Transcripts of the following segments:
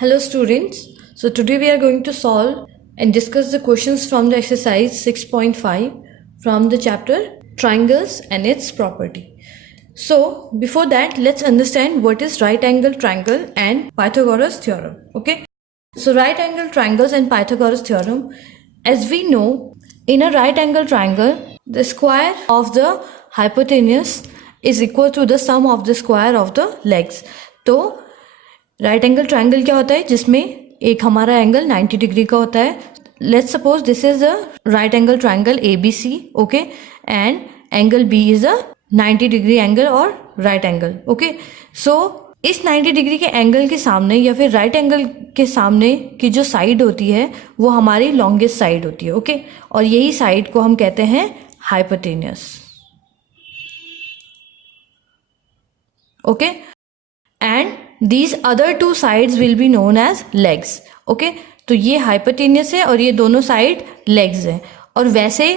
Hello students, so today we are going to solve and discuss the questions from the exercise 6.5 from the chapter Triangles and its property. So before that, let's understand what is right angle triangle and Pythagoras theorem. Okay, so right angle triangles and Pythagoras theorem. As we know, in a right angle triangle, the square of the hypotenuse is equal to the sum of the square of the legs. तो right angle triangle क्या होता है जिसमें एक हमारा angle 90 degree का होता है. Let's suppose this is a right angle triangle A B C. Okay, and angle B is a 90 degree angle और राइट एंगल. ओके, सो इस 90 डिग्री के एंगल के सामने या फिर राइट एंगल के सामने की जो साइड होती है वो हमारी लॉन्गेस्ट साइड होती है. ओके, और यही साइड को हम कहते हैं hypotenuse. Okay, and these other two sides will be known as legs. okay, तो ये हाइपोटेन्यूस है और ये दोनों साइड लेग्स हैं. और वैसे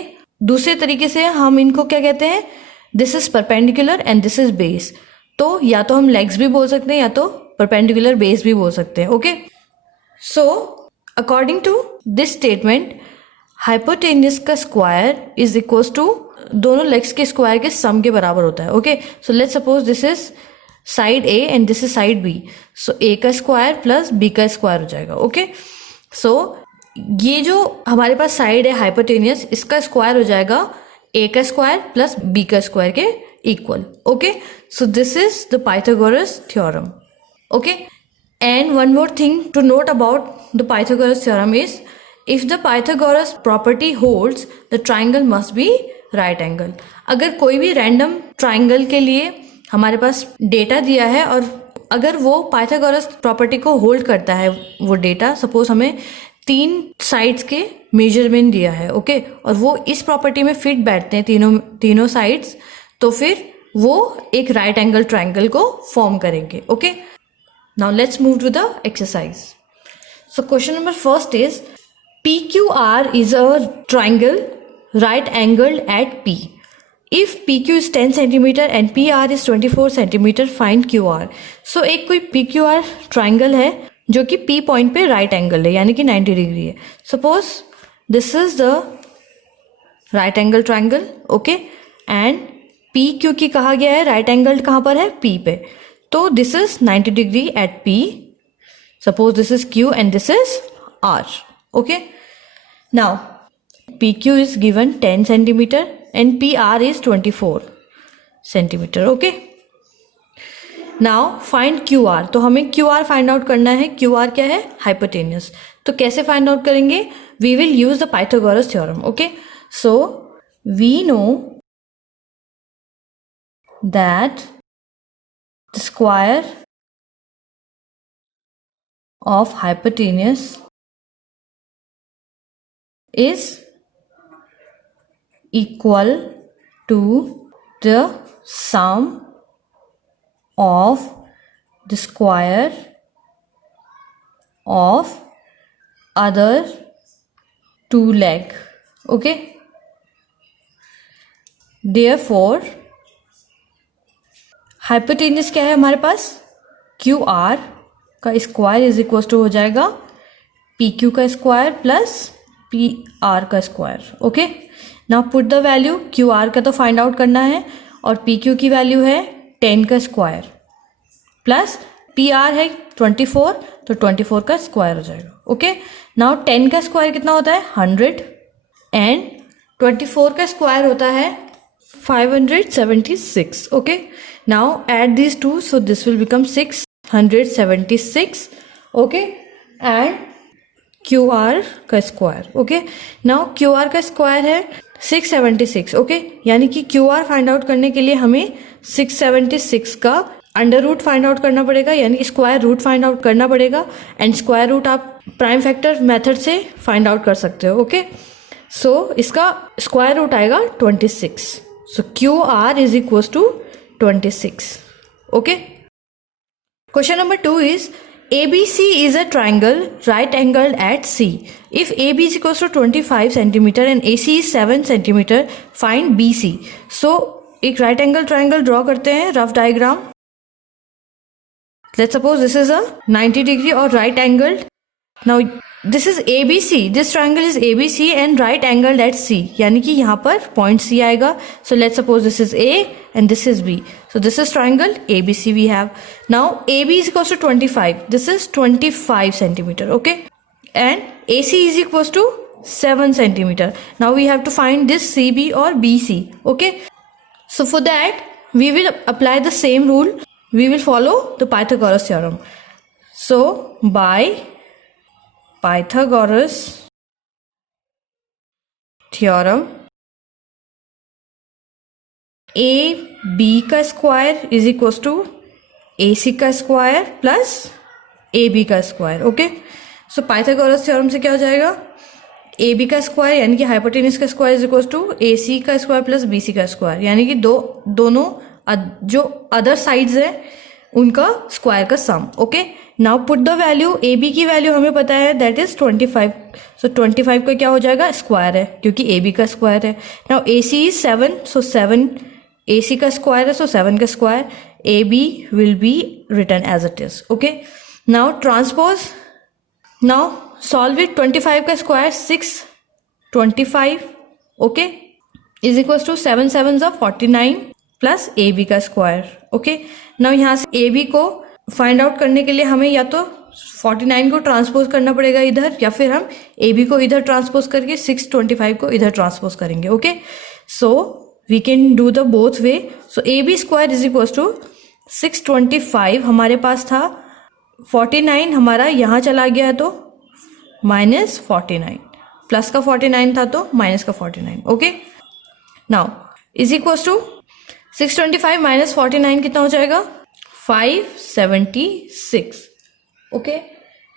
दूसरे तरीके से हम इनको क्या कहते हैं, this is perpendicular and this is base. तो या तो हम लेग्स भी बोल सकते हैं या तो परपेंडिकुलर बेस भी बोल सकते हैं. Okay, so according to this statement hypotenuse का स्क्वायर इज इक्वल टू दोनों लेग्स के स्क्वायर के सम के बराबर होता है. Okay, so let's suppose this is side A and this is side B. So A का स्क्वायर प्लस बी का स्क्वायर हो जाएगा. ओके, सो ये जो हमारे पास साइड है हाइपोटेन्यूस, इसका स्क्वायर हो जाएगा ए का स्क्वायर प्लस बी का स्क्वायर के equal. Okay, so this is the Pythagoras theorem. Okay, and one more thing to note about the Pythagoras theorem is if the Pythagoras property holds the triangle must be right angle. अगर कोई भी random triangle के लिए हमारे पास data दिया है और अगर वो पाइथागोरस प्रॉपर्टी को होल्ड करता है, वो डेटा सपोज हमें 3 साइड्स के मेजरमेंट दिया है. ओके, और वो इस प्रॉपर्टी में फिट बैठते हैं तीनों साइड्स, तो फिर वो एक राइट एंगल ट्राइंगल को फॉर्म करेंगे. Okay, now let's move to the exercise. So question number first is PQR is a triangle right angled at P. If PQ is 10 centimeter and PR is 24 centimeter, find QR. So एक कोई PQR triangle है जो कि P point पे right angle है यानी कि 90 degree है. Suppose this is the right angle triangle. Okay, and P क्योंकि कहा गया है राइट एंगल कहाँ पर है, P पे, तो this is 90 degree at P. Suppose this is Q and this is R. Okay, now PQ is given 10 centimeter and PR is 24 centimeter. Okay, now find QR. तो हमें QR find out करना है. QR क्या है, hypotenuse. तो कैसे find out करेंगे, we will use the Pythagoras theorem. Okay, so we know that the square of hypotenuse is equal to the sum of the square of other two leg. Okay, therefore hypotenuse क्या है हमारे पास, QR का square is equal to हो जाएगा PQ का square plus PR का square. Okay, now put the value. QR का तो फाइंड आउट करना है और PQ की वैल्यू है 10 का स्क्वायर प्लस PR है 24, तो 24 का स्क्वायर हो जाएगा. ओके, नाउ 10 का स्क्वायर कितना होता है, 100, एंड 24 का स्क्वायर होता है 576. Okay, now add this to, so this will become 676. Okay, and QR का स्क्वायर. ओके, नाउ QR का स्क्वायर है 676. ओके, यानी कि QR फाइंड आउट करने के लिए हमें 676 का अंडर रूट फाइंड आउट करना पड़ेगा, यानी स्क्वायर रूट फाइंड आउट करना पड़ेगा. एंड स्क्वायर रूट आप प्राइम फैक्टर मेथड से फाइंड आउट कर सकते हो. ओके, सो इसका स्क्वायर रूट आएगा 26. So QR is equal to 26. Okay, question number 2 is ABC is a triangle right angled at C. If AB is equals to 25 centimeter and AC is 7 centimeter, find BC. So एक right angle triangle draw करते हैं, rough diagram. Let's suppose this is a 90 degree or right angled. Now this is ABC. This triangle is ABC and right angled at C. यानी कि यहाँ पर point C आएगा. So let's suppose this is A and this is B. So this is triangle ABC we have. Now AB is equals to 25. This is 25 centimeter. Okay. And AC is equals to 7 centimeter. Now we have to find this CB or BC. Okay. So for that we will apply the same rule. We will follow the Pythagoras theorem. So by Pythagoras theorem, AB का square is equals to AC का square plus AB का square. Okay. So Pythagoras theorem से क्या हो जाएगा, AB का square यानी कि हाइपोटेनस का square is equals to AC का स्क्वायर प्लस BC का स्क्वायर, यानी कि दोनों जो अदर साइड्स है उनका स्क्वायर का sum. Okay. Now put the value, A B की वैल्यू हमें पता है दैट इज 25. सो 25 का क्या हो जाएगा, स्क्वायर है क्योंकि ए बी का स्क्वायर है. Now A C is 7, so 7 A C का स्क्वायर है, सो 7 का square. A B will be written as it is. Okay. Now transpose, now solve it. 25 का square 6, 25 okay is equals to 7 7 49 plus A B का square. Okay. Now यहाँ से A B को find out करने के लिए हमें या तो 49 को ट्रांसपोज करना पड़ेगा इधर, या फिर हम ए बी को इधर ट्रांसपोज करके 625 को इधर ट्रांसपोज करेंगे. Okay. So we can do the both way. So A B square is equal to 625 हमारे पास था, 49 हमारा यहाँ चला गया है तो माइनस 49, प्लस का 49 था तो माइनस का 49. Okay. Now is equal to 625 minus 49 कितना हो जाएगा, 576. ओके.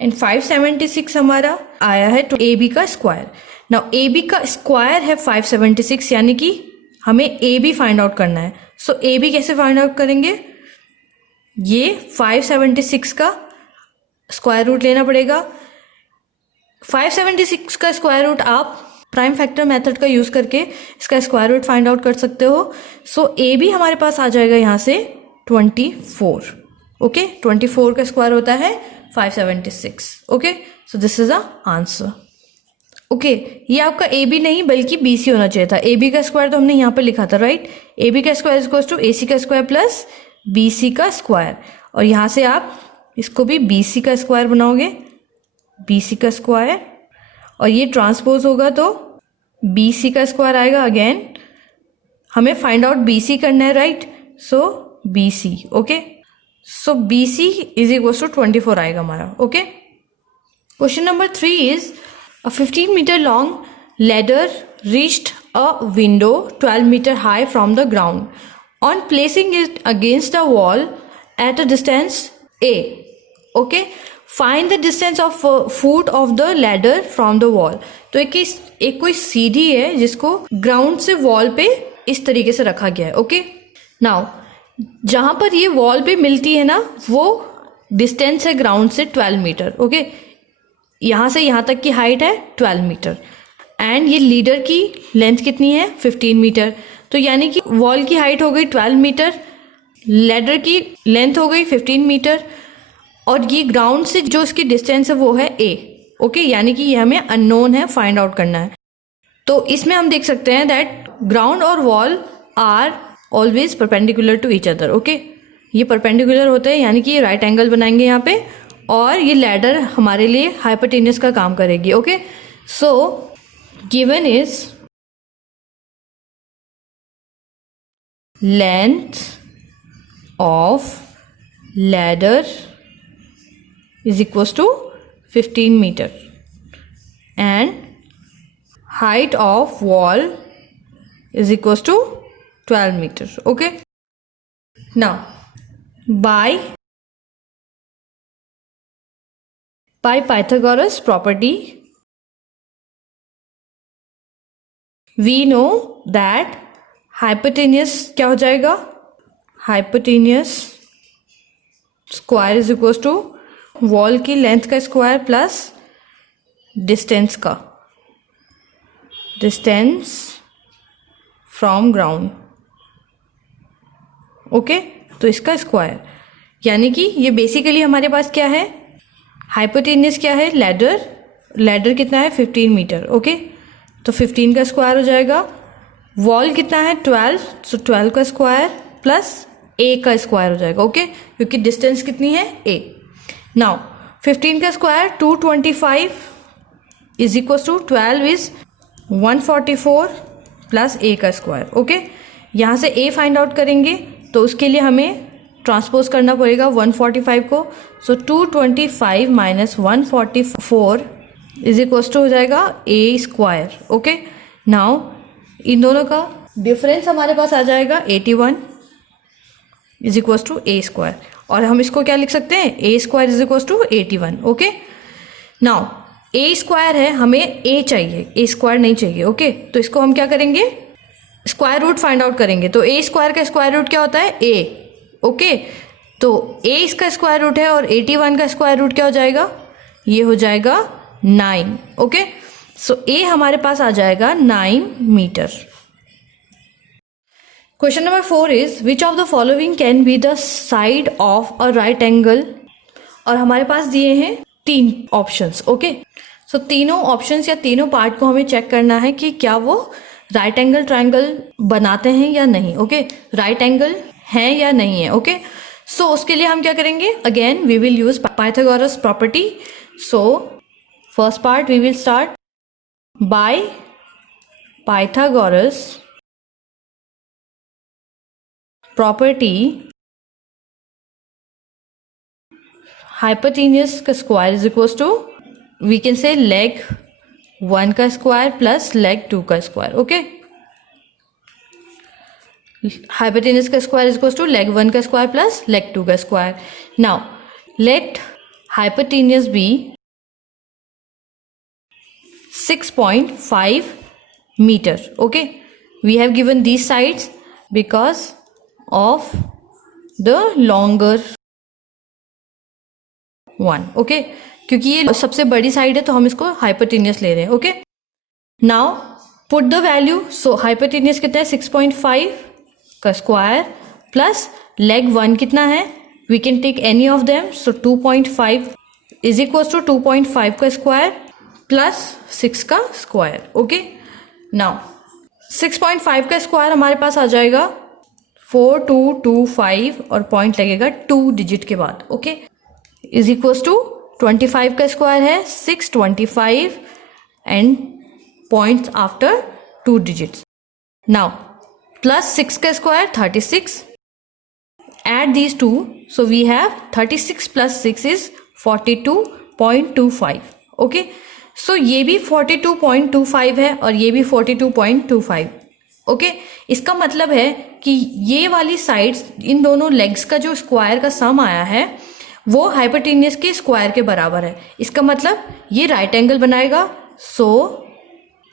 एंड 576 हमारा आया है तो ए बी का स्क्वायर. नाउ ए बी का स्क्वायर है 576, यानी कि हमें ए बी फाइंड आउट करना है. सो ए बी कैसे फाइंड आउट करेंगे, ये 576 का स्क्वायर रूट लेना पड़ेगा. 576 का स्क्वायर रूट आप प्राइम फैक्टर मेथड का यूज करके इसका स्क्वायर रूट फाइंड आउट कर सकते हो. सो ए बी हमारे पास आ जाएगा यहाँ से 24. ओके. 24 का स्क्वायर होता है 576. Okay. So this is the answer. Okay. ये आपका ए बी नहीं बल्कि बी सी होना चाहिए था. ए बी का स्क्वायर तो हमने यहाँ पर लिखा था, राइट. ए बी का square is equal to A C का स्क्वायर प्लस बी सी का स्क्वायर, और यहाँ से आप इसको भी बी सी का स्क्वायर बनाओगे, बी सी का स्क्वायर, और ये ट्रांसपोज होगा तो बी सी का स्क्वायर आएगा. अगेन हमें फाइंड आउट बी सी करना है, right. So B C. Okay. So B C is equal to 24 आएगा हमारा. Okay. Question number 3 is a 15 metre long ladder reached a window 12 metre high from the ground. On placing it against the wall at a distance A. Okay. Find the distance of foot of the ladder from the wall. तो एक कोई सीढ़ी है जिसको ground से wall पे इस तरीके से रखा गया है. ओके. नाउ जहां पर ये वॉल पे मिलती है ना, वो डिस्टेंस है ग्राउंड से 12 मीटर. ओके. यहां से यहां तक की हाइट है 12 मीटर, एंड ये लीडर की लेंथ कितनी है 15 मीटर. तो यानी कि वॉल की हाइट हो गई 12 मीटर, लैडर की लेंथ हो गई 15 मीटर, और ये ग्राउंड से जो इसकी डिस्टेंस है वो है a. ओके. यानी कि ये हमें अननोन है, फाइंड आउट करना है. तो इसमें हम देख सकते हैं दैट ग्राउंड और wall are always perpendicular to each other. Okay. ये परपेंडिकुलर होते हैं, यानी कि ये राइट एंगल बनाएंगे यहाँ पे, और ये लैडर हमारे लिए हाइपोटेन्यूस का काम करेगी. Okay. So given is length of ladder is equals to 15 meter and height of wall is equals to 12 meter. Okay. Now by Pythagoras property we know that hypotenuse क्या हो जाएगा, hypotenuse square is equals to wall की length का square plus distance का, distance from ground. Okay. तो इसका square, यानी कि ये बेसिकली हमारे पास क्या है, हाइपोटेन्यूस क्या है, लैडर कितना है 15 मीटर। ओके, तो 15 का स्क्वायर हो जाएगा। वॉल कितना है 12, सो 12 का स्क्वायर प्लस ए का स्क्वायर हो जाएगा। ओके, क्योंकि डिस्टेंस कितनी है ए। नाउ 15 का square 225 is equal to 12 is 144 plus A का स्क्वायर। ओके, यहाँ से ए फाइंड आउट करेंगे तो उसके लिए हमें ट्रांसपोज करना पड़ेगा 145 को। So 225 minus 144 is equal to हो जाएगा ए स्क्वायर। ओके, नाउ इन दोनों का डिफरेंस हमारे पास आ जाएगा 81 is equal to A square, और हम इसको क्या लिख सकते हैं, A square is equal to 81। Okay, now A square है, हमें ए चाहिए, ए स्क्वायर नहीं चाहिए। ओके, तो इसको हम क्या करेंगे, स्क्वायर रूट फाइंड आउट करेंगे। तो ए स्क्वायर का स्क्वायर रूट क्या होता है, ए। ओके, तो ए इसका स्क्वायर रूट है और 81 का स्क्वायर रूट क्या हो जाएगा, ये हो जाएगा 9। ओके, सो ए हमारे पास आ जाएगा 9 metre. Question number 4 is which of the following can be the side of a right angle, और हमारे पास दिए हैं 3 ऑप्शंस। ओके, सो तीनों ऑप्शंस या तीनों पार्ट को हमें चेक करना है कि क्या वो राइट एंगल ट्राइंगल बनाते हैं या नहीं। ओके, राइट एंगल है या नहीं है। ओके, सो उसके लिए हम क्या करेंगे, again we will use Pythagoras property. So first part we will start by Pythagoras property, hypotenuse का square is equal to, we can say leg 1 का स्क्वायर प्लस लेग 2 का स्क्वायर। ओके, हाइपोटेन्यूस का square is equal to leg 1 का square plus leg 2 का square. Now let hypotenuse be 6.5 meter. Okay, we have given these sides because of the longer one. Okay, क्योंकि ये सबसे बड़ी side है तो हम इसको हाइपोटेन्यूस ले रहे हैं। Okay, now put the value. So hypotenuse कितना है 6.5 का स्क्वायर प्लस लेग 1 कितना है, we can take any of them. So 2.5 is equal to 2.5 का स्क्वायर प्लस 6 का स्क्वायर। ओके, नाउ 6.5 का स्क्वायर हमारे पास आ जाएगा 4225 और पॉइंट लगेगा 2 डिजिट के बाद। ओके, इज इक्वल टू 25 का स्क्वायर है 625 and points after 2 digits. Now plus 6 का square 36, add these two, so we have 36 plus 6 is 42.25. Okay, सो ये भी 42.25 है और ये भी 42.25। ओके, इसका मतलब है कि ये वाली साइड्स, इन दोनों लेग्स का जो स्क्वायर का सम आया है वो हाइपोटेन्यूस के स्क्वायर के बराबर है। इसका मतलब ये राइट एंगल बनाएगा। So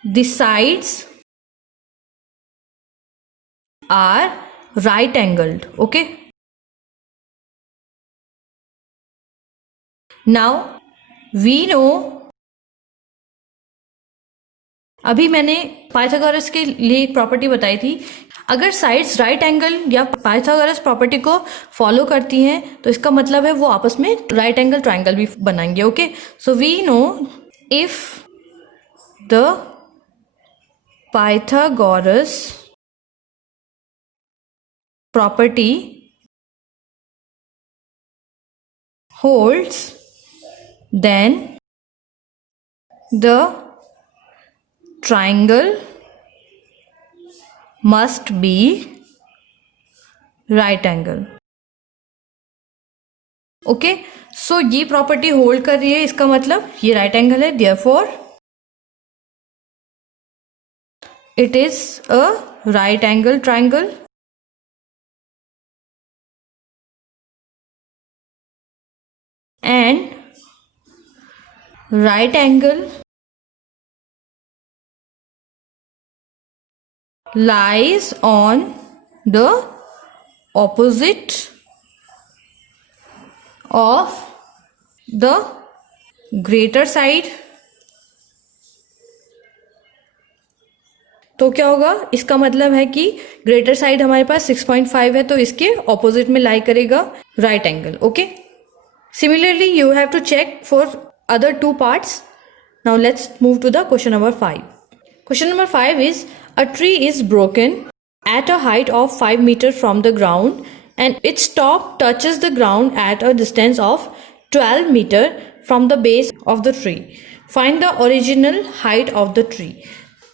the sides are right angled. Okay, now we know, अभी मैंने पाइथागोरस के लिए एक प्रॉपर्टी बताई थी, अगर साइड्स राइट एंगल या पाइथागोरस प्रॉपर्टी को फॉलो करती हैं तो इसका मतलब है वो आपस में राइट एंगल ट्राइंगल भी बनाएंगे। Okay, so we know if the Pythagoras property holds, then the triangle must be right angle. Okay, सो ये प्रॉपर्टी होल्ड कर रही है, इसका मतलब ये राइट एंगल है, therefore it is a right angle triangle and right angle lies on the opposite of the greater side तो क्या होगा, इसका मतलब है कि ग्रेटर साइड हमारे पास 6.5 है, तो इसके ऑपोजिट में लाई करेगा right angle. Okay, similarly you have to check for other two parts. Now let's move to the question number 5. Question number 5 is, a tree is broken at a height of 5 meters from the ground and its top touches the ground at a distance of 12 meters from the base of the tree. Find the original height of the tree.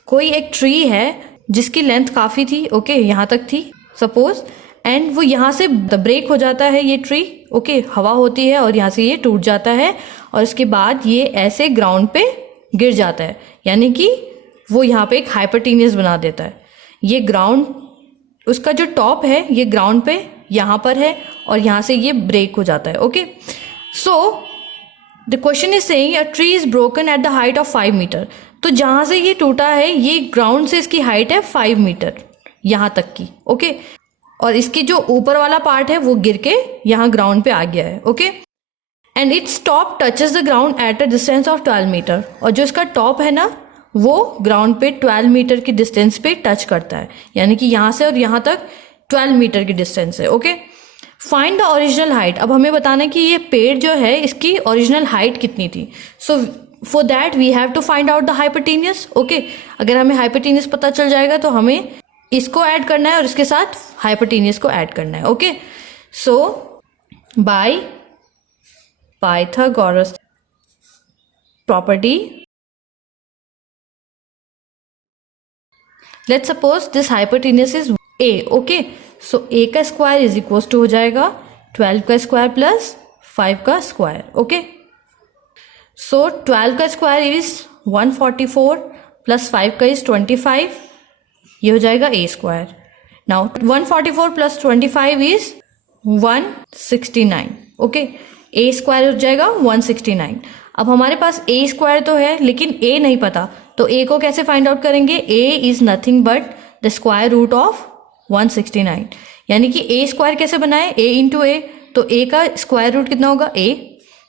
कोई एक tree है जिसकी length काफ़ी थी, okay, यहाँ तक थी suppose, and वो यहाँ से ब्रेक हो जाता है ये ट्री, ओके, हवा होती है और यहाँ से ये टूट जाता है और उसके बाद ये ऐसे ग्राउंड पे गिर जाता है, यानी कि वो यहाँ पे एक हाइपोटेन्यूस बना देता है. ये ग्राउंड, उसका जो टॉप है ये ग्राउंड पे यहाँ पर है और यहाँ से ये ब्रेक हो जाता है. Okay, so the question is saying a tree is broken at the height of 5 metre. तो जहाँ से ये टूटा है ये ग्राउंड से इसकी हाइट है 5 मीटर यहाँ तक की. ओके, और इसकी जो ऊपर वाला पार्ट है वो गिर के यहाँ ग्राउंड पे आ गया है. Okay, and its top touches the ground at a distance of 12 metre. और जो इसका टॉप है ना वो ग्राउंड पे 12 मीटर की डिस्टेंस पे टच करता है, यानी कि यहाँ से और यहाँ तक 12 मीटर की डिस्टेंस है. Okay, find the original height. अब हमें बताना है कि ये पेड़ जो है इसकी ओरिजिनल हाइट कितनी थी. So for that we have to find out the hypotenuse. Okay, अगर हमें हाइपोटेन्यूस पता चल जाएगा तो हमें इसको ऐड करना है और इसके साथ हाइपोटेन्यूस को ऐड करना है. Okay, so by Pythagoras property, let's suppose this hypotenuse is a. Okay, so a का स्क्वायर इज इक्वल टू हो जाएगा 12 का स्क्वायर प्लस 5 का स्क्वायर. ओके, सो 12 का स्क्वायर इज 144 प्लस 5 का इज 25, ये हो जाएगा a square. Now 144 plus 25 is 169. Okay, a square हो जाएगा 169. अब हमारे पास a स्क्वायर तो है लेकिन a नहीं पता, तो a को कैसे फाइंड आउट करेंगे. a is nothing but the square root of 169, यानी कि a स्क्वायर कैसे बनाए, a इंटू ए, तो a का स्क्वायर रूट कितना होगा a.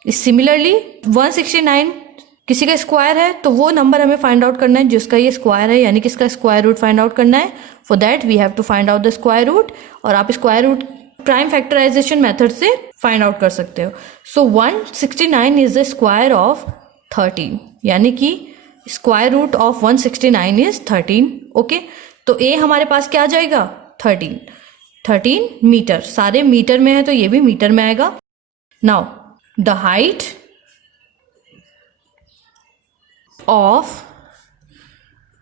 सिमिलरली 169 किसी का स्क्वायर है तो वो नंबर हमें फाइंड आउट करना है जिसका ये स्क्वायर है, यानी कि इसका स्क्वायर रूट फाइंड आउट करना है. For that we have to find out the square root, और आप square root prime factorisation method से फाइंड आउट कर सकते हो. So 169 is the square of 13, यानी कि square root of 169 is 13. Okay, तो a हमारे पास क्या आ जाएगा 13 मीटर. सारे मीटर में है तो ये भी मीटर में आएगा. Now the height of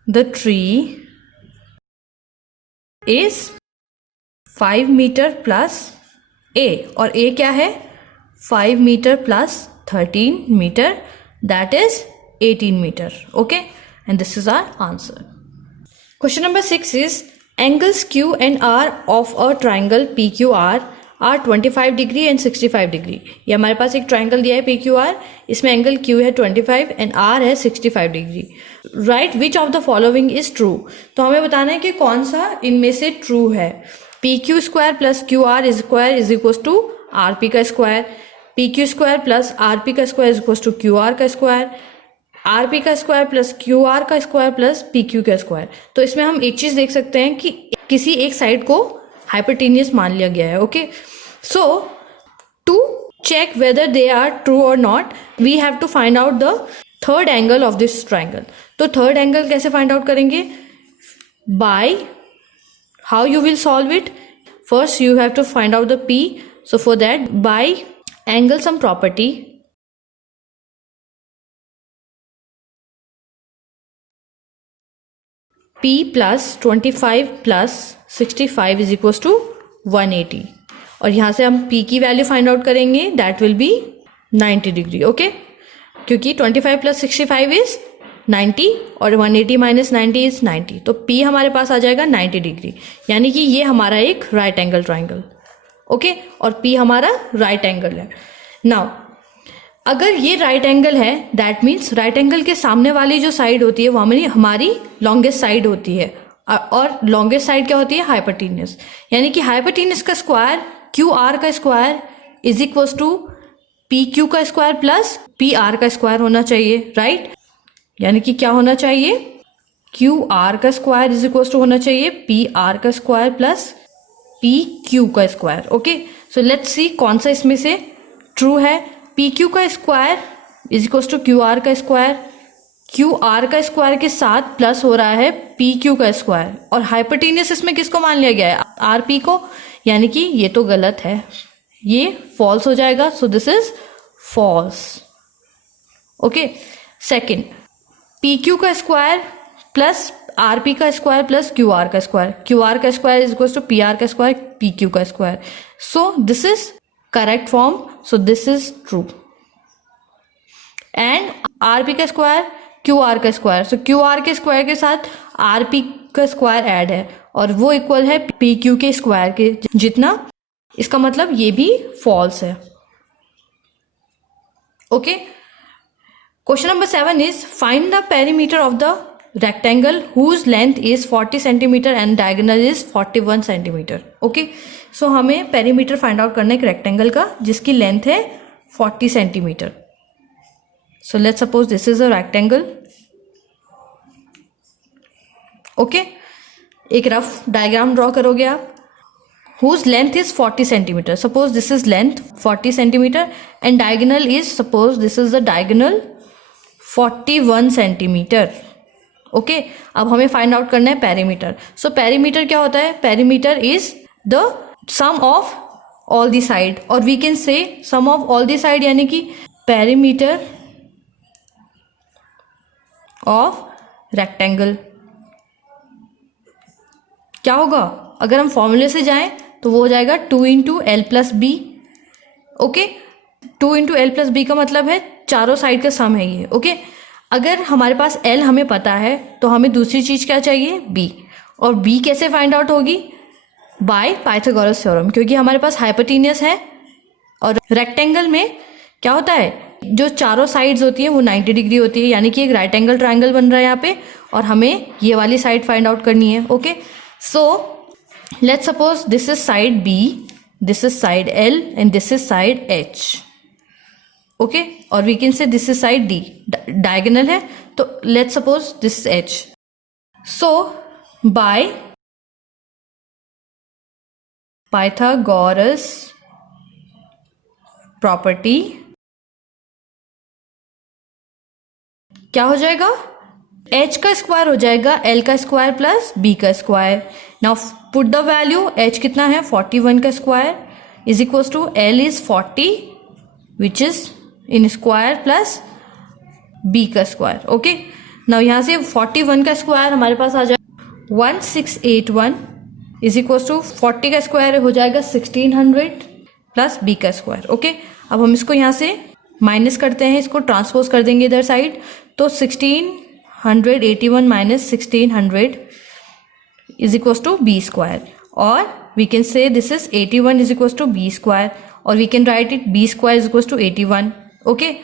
the tree is 5 metre plus a, और a क्या है 5 metre plus 13 metre, that is 18 metre. Okay, and this is our answer. Question number 6 is, angles Q and R of a triangle PQR are 25 degree and 65 degree. ये हमारे पास एक triangle दिया है PQR, इसमें angle Q है 25 and R है 65 degree. Right which of the following is true. तो हमें बताना है कि कौन सा इनमें से ट्रू है. PQ square plus QR square is equal to RP का square, PQ square plus RP का square is equal to QR का स्क्वायर, RP का स्क्वायर प्लस QR का स्क्वायर प्लस PQ का स्क्वायर. तो इसमें हम एक चीज देख सकते हैं कि किसी एक साइड को हाइपोटेन्यूस मान लिया गया है. Okay, so to check whether they are true और not we have to find out the third angle of this triangle. तो थर्ड एंगल कैसे फाइंड आउट करेंगे, by how you will solve it. First you have to find out the P. So for that by angle sum property, P plus 25 plus 65 is equal to 180, और यहाँ से हम P की value find out करेंगे, that will be 90 degree. Okay, क्योंकि 25 plus 65 is 90 और 180 minus 90 is 90, तो P हमारे पास आ जाएगा 90 डिग्री, यानी कि ये हमारा एक राइट एंगल ट्राइंगल. ओके, और P हमारा राइट एंगल है. नाउ अगर ये राइट एंगल है दैट मीन्स राइट एंगल के सामने वाली जो साइड होती है वो हमारी लॉन्गेस्ट साइड होती है, और लॉन्गेस्ट साइड क्या होती है हाइपोटेन्यूस, यानी कि हाइपोटेन्यूस का स्क्वायर QR का square is equal to PQ का स्क्वायर प्लस PR का स्क्वायर होना चाहिए. राइट, यानी कि क्या होना चाहिए क्यू आर का स्क्वायर इज इक्वल टू होना चाहिए पी आर का स्क्वायर प्लस पी क्यू का square. Okay, so let's see कौन सा इसमें से ट्रू है। पी क्यू का square is equal to Q R का स्क्वायर, क्यू आर का स्क्वायर के साथ प्लस हो रहा है पी क्यू का स्क्वायर, और हाइपोटेनियस इसमें किसको मान लिया गया है, आर पी को, यानी कि ये तो गलत है, ये फॉल्स हो जाएगा। So this is false. Okay, second, P Q का स्क्वायर प्लस आर पी का स्क्वायर प्लस क्यू आर का स्क्वायर, क्यू आर का square is equal to P R का स्क्वायर पी क्यू का square. So this is correct form, so this is true. And R P का square Q R का square, so Q R के square के साथ R P का square add है और वो इक्वल है पी क्यू के स्क्वायर के जितना, इसका मतलब ये भी फॉल्स है। Okay, question number 7 is find the perimeter of the rectangle whose length is 40 centimetre and diagonal is 41 centimetre. Okay, so हमें पेरीमीटर फाइंड आउट करना है एक रेक्टेंगल का जिसकी लेंथ है 40 centimetre. So let's suppose this is a rectangle. Okay, एक rough diagram draw करोगे आप, whose length is 40 centimeter. Suppose this is length 40 centimeter and diagonal is, suppose this is the diagonal 41 centimeter. Okay, अब हमें find out करना है perimeter. So perimeter क्या होता है, perimeter is the sum of all the side, और we can say sum of all the side यानी कि पेरीमीटर ऑफ रेक्टेंगल। क्या होगा, अगर हम फॉर्मूले से जाएं तो वो हो जाएगा 2 into L plus B. Okay, 2 into L plus B का मतलब है चारों साइड का सम है ये। ओके, अगर हमारे पास एल हमें पता है तो हमें दूसरी चीज क्या चाहिए, बी, और बी कैसे फाइंड आउट होगी, बाय पाइथागोरस थ्योरम, क्योंकि हमारे पास हाइपोटेनियस है और रेक्टेंगल में क्या होता है, जो चारों साइड्स होती है वो 90 डिग्री होती है, यानी कि एक राइट एंगल ट्राइंगल बन रहा है यहाँ पे, और हमें ये वाली साइड फाइंड आउट करनी है। Okay, so let's suppose this is side B, this is side L and this is side H. Okay, और we can say this is side D, diagonal है, तो let's suppose this is H. So by Pythagoras property क्या हो जाएगा, h का square हो जाएगा l का स्क्वायर प्लस b का square. Now put the value, h कितना है 41 का square is equal to l is 40 which is in square plus b का स्क्वायर। ओके, नाउ यहाँ से 41 का स्क्वायर हमारे पास आ जाएगा 1681 इज इक्वल टू 40 का स्क्वायर हो जाएगा 1600 प्लस b का स्क्वायर। ओके, अब हम इसको यहाँ से माइनस करते हैं, इसको ट्रांसपोज कर देंगे इधर साइड, तो 1681 minus 1600 is equal to B square, और we can say this is 81 is equal to B square, और we can write it B square is equal to 81। Okay,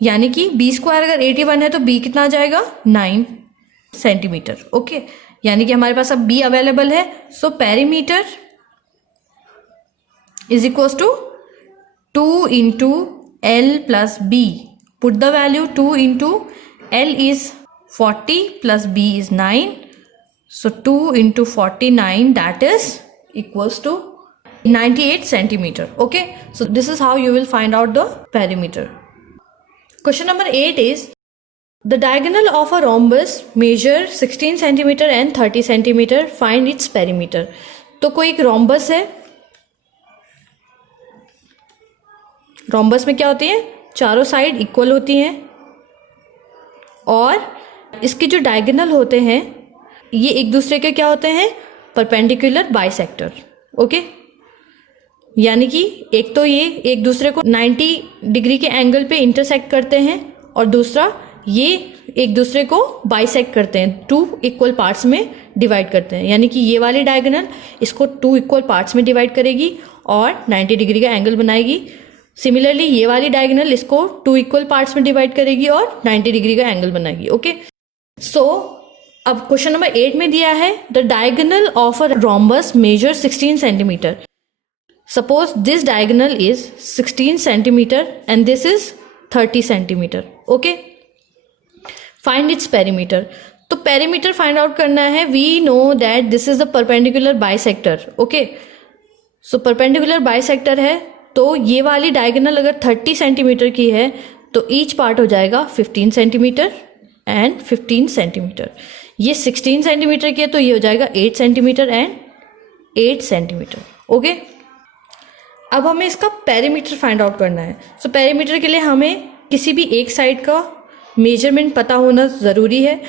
यानी कि बी स्क्वायर अगर 81 है तो बी कितना आ जाएगा 9 सेंटीमीटर। ओके, यानी कि हमारे पास अब बी अवेलेबल है। So perimeter is equal to 2 into L plus B, put the value 2 into L is 40 plus B is 9, so 2 into 49 that is equals to 98 centimeter. Okay, so this is how you will find out the perimeter. Question number 8 is the diagonal of a rhombus measure 16 centimeter and 30 centimeter, find its perimeter. तो कोई एक rhombus है, rhombus में क्या होती है, चारों side equal होती हैं, और इसके जो डायगोनल होते हैं ये एक दूसरे के क्या होते हैं, परपेंडिकुलर बाइसेक्टर। ओके, यानी कि एक तो ये एक दूसरे को 90 डिग्री के एंगल पे इंटरसेक्ट करते हैं, और दूसरा ये एक दूसरे को बाइसेक्ट करते हैं, 2 इक्वल पार्ट्स में डिवाइड करते हैं, यानी कि ये वाली डायगोनल इसको 2 इक्वल पार्ट्स में डिवाइड करेगी और 90 डिग्री का एंगल बनाएगी। सिमिलरली ये वाली डायगोनल इसको 2 इक्वल पार्ट्स में डिवाइड करेगी और 90 डिग्री का एंगल बनाएगी। ओके, सो अब क्वेश्चन नंबर 8 में दिया है the diagonal of a rhombus measure 16 centimetre. Suppose this diagonal is 16 centimetre and this is 30 centimetre. Okay, find its perimeter. तो पेरीमीटर फाइंड आउट करना है. We know that this is the perpendicular bisector. Okay, so perpendicular bisector है तो ये वाली diagonal अगर 30 centimetre की है तो ईच पार्ट हो जाएगा 15 सेंटीमीटर एंड 15 सेंटीमीटर. ये 16 सेंटीमीटर की है तो ये हो जाएगा 8 सेंटीमीटर एंड 8 सेंटीमीटर. ओके, अब हमें इसका पेरीमीटर फाइंड आउट करना है. सो पेरीमीटर के लिए हमें किसी भी एक साइड का मेजरमेंट पता होना ज़रूरी है.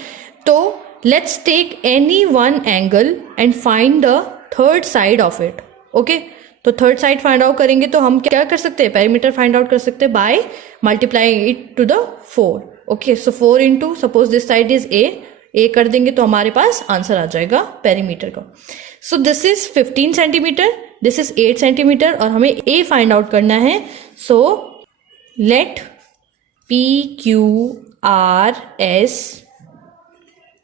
तो let's take any one angle and find the third side of it. Okay, तो थर्ड साइड फाइंड आउट करेंगे तो हम क्या कर सकते हैं, पेरीमीटर फाइंड आउट कर सकते हैं by multiplying it to the 4. Okay, so 4 into suppose this side is a कर देंगे तो हमारे पास आंसर आ जाएगा पेरीमीटर का. सो this is 15 centimetre, this is 8 centimetre और हमें ए फाइंड आउट करना है. So let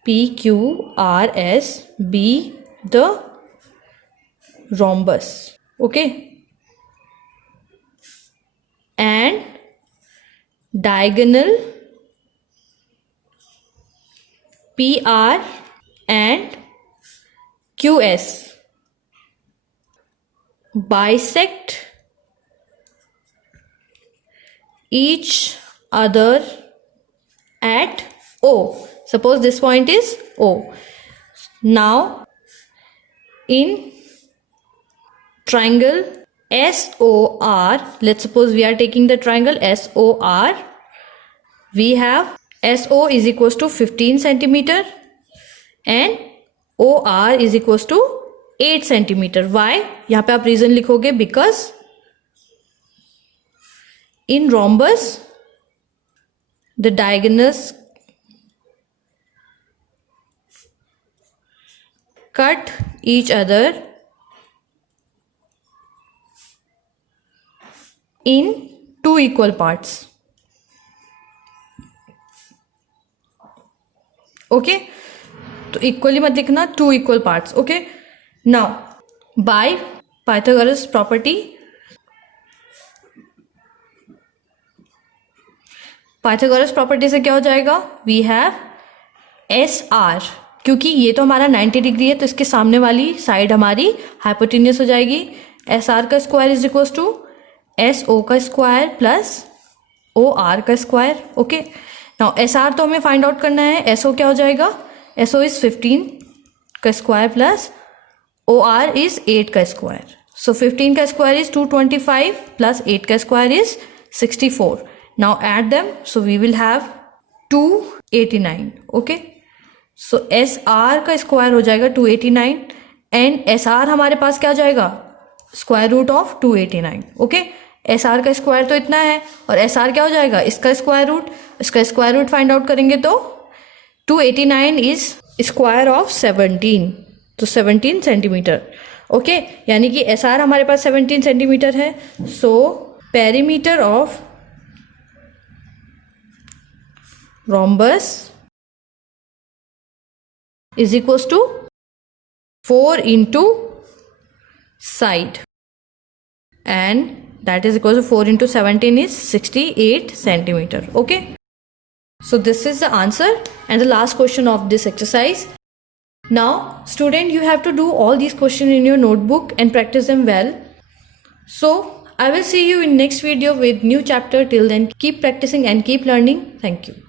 PQRS be the rhombus. Okay, and diagonal PR and QS bisect each other at O. Suppose this point is O. Now in triangle SOR, let's suppose we are taking the triangle SOR, we have SO is equals to 15 centimeter and OR is equals to 8 centimeter. Why? यहाँ पे आप reason लिखोगे because in rhombus the diagonals cut each other in 2 equal parts. Okay, तो equally मत लिखना, 2 equal parts. Okay, now bye Pythagoras property, Pythagoras property से क्या हो जाएगा, वी हैव SR, क्योंकि ये तो हमारा 90 डिग्री है तो इसके सामने वाली साइड हमारी हाइपोटेन्यूस हो जाएगी. SR का square is equals to SO का स्क्वायर प्लस OR का स्क्वायर. ओके, नाउ SR तो हमें फाइंड आउट करना है. SO क्या हो जाएगा, SO इज 15 का स्क्वायर प्लस OR इज 8 का स्क्वायर. सो 15 का स्क्वायर इज 225 प्लस 8 का square is 64. Now add them, so we will have 289. Okay, so SR का स्क्वायर हो जाएगा 289 एंड SR हमारे पास क्या हो जाएगा, square root of 289. Okay, SR का स्क्वायर तो इतना है और SR क्या हो जाएगा, इसका स्क्वायर रूट. इसका स्क्वायर रूट फाइंड आउट करेंगे तो 289 इज स्क्वायर ऑफ 17, तो 17 सेंटीमीटर. ओके, यानी कि SR हमारे पास 17 सेंटीमीटर है. So perimeter of rhombus is equals to 4 into side and that is equals to 4 into 17 is 68 centimeter. Okay, so this is the answer and the last question of this exercise. Now student, you have to do all these questions in your notebook and practice them well. So I will see you in next video with new chapter. Till then, keep practicing and keep learning. Thank you.